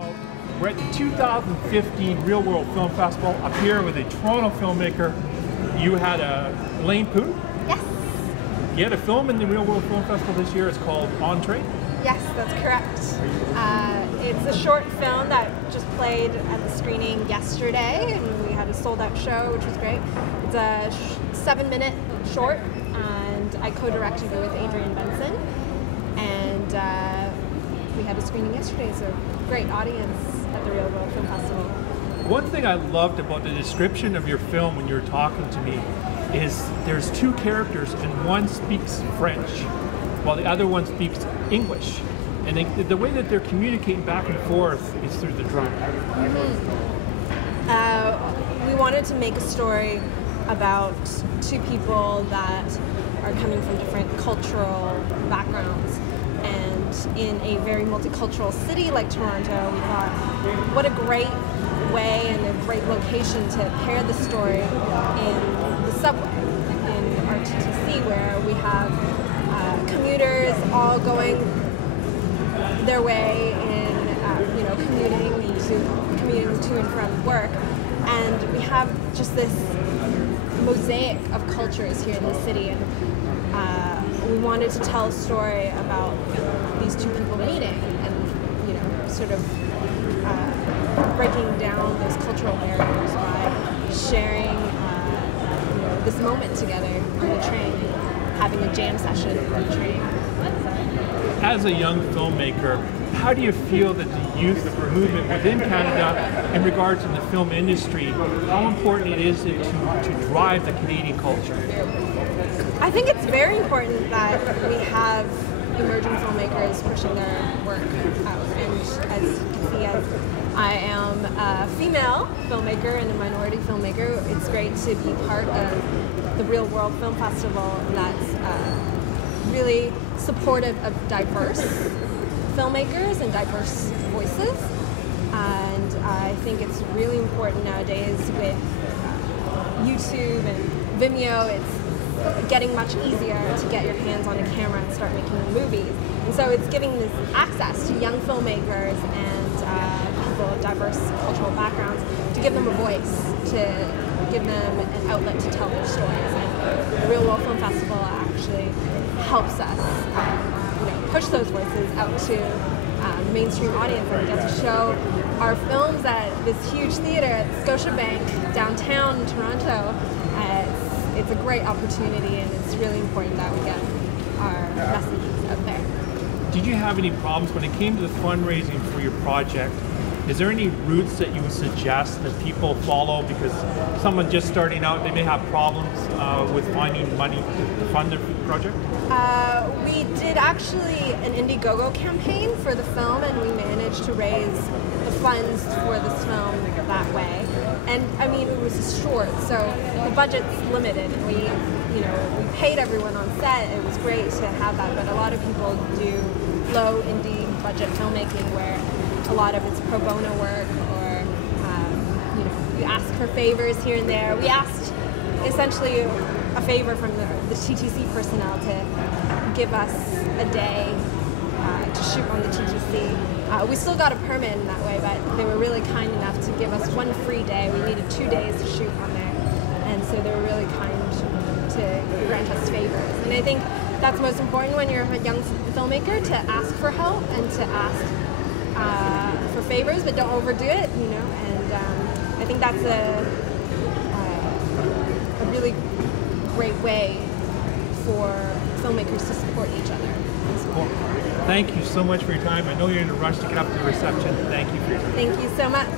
about. We're at the 2015 Reelworld Film Festival up here with a Toronto filmmaker. You had Elaine Poon? Yes. You had a film in the Reelworld Film Festival this year. It's called Entree. Yes, that's correct. It's a short film that just played at the screening yesterday, and we had a sold-out show, which was great. It's a 7-minute short, and I co-directed it with Adrian Benson, and we had a screening yesterday, so great audience at the Reelworld Film Festival. One thing I loved about the description of your film when you were talking to me is there's two characters, and one speaks French while the other one speaks English. And the way that they're communicating back and forth is through the drum. We wanted to make a story about two people that are coming from different cultural backgrounds. And in a very multicultural city like Toronto, we thought, what a great way and a great location to pair the story in the subway, in RTTC, where we have commuters all going their way in, commuting to and from work, and we have just this mosaic of cultures here in the city, and we wanted to tell a story about these two people meeting and sort of breaking down those cultural barriers by sharing this moment together on the train, having a jam session on the train. As a young filmmaker, how do you feel that the youth movement within Canada in regards to the film industry, how important it is to drive the Canadian culture? I think it's very important that we have emerging filmmakers pushing their work out. And as you can see, as I am a female filmmaker and a minority filmmaker, it's great to be part of the Reelworld Film Festival that's really supportive of diverse filmmakers and diverse voices. And I think it's really important nowadays with YouTube and Vimeo. It's getting much easier to get your hands on a camera and start making movies. And so it's giving this access to young filmmakers and people of diverse cultural backgrounds to give them a voice, to give them an outlet to tell their stories. And the Reelworld Film Festival actually helps us push those voices out to the mainstream audience, and we get to show our films at this huge theater at Scotiabank downtown Toronto. It's a great opportunity, and it's really important that we get our messages out there. Did you have any problems when it came to the fundraising for your project? Is there any routes that you would suggest that people follow? Because someone just starting out, they may have problems with finding money to fund their project? We did actually an Indiegogo campaign for the film, and we managed to raise the funds for this film that way. And I mean, it was a short, so the budget's limited. We paid everyone on set. It was great to have that, but a lot of people do low indie budget filmmaking where a lot of it's pro bono work, or you ask for favors here and there. We asked essentially a favor from the TTC personnel to give us a day to shoot on the TTC. We still got a permit in that way, but they were really kind enough to give us one free day. We needed 2 days to shoot on there, and so they were really kind to grant us favors. And I think that's most important when you're a young filmmaker, to ask for help and to ask for favors, but don't overdo it, and I think that's a really great way for filmmakers to support each other. Well, thank you so much for your time. I know you're in a rush to get up to the reception. Thank you for your time. Thank you so much.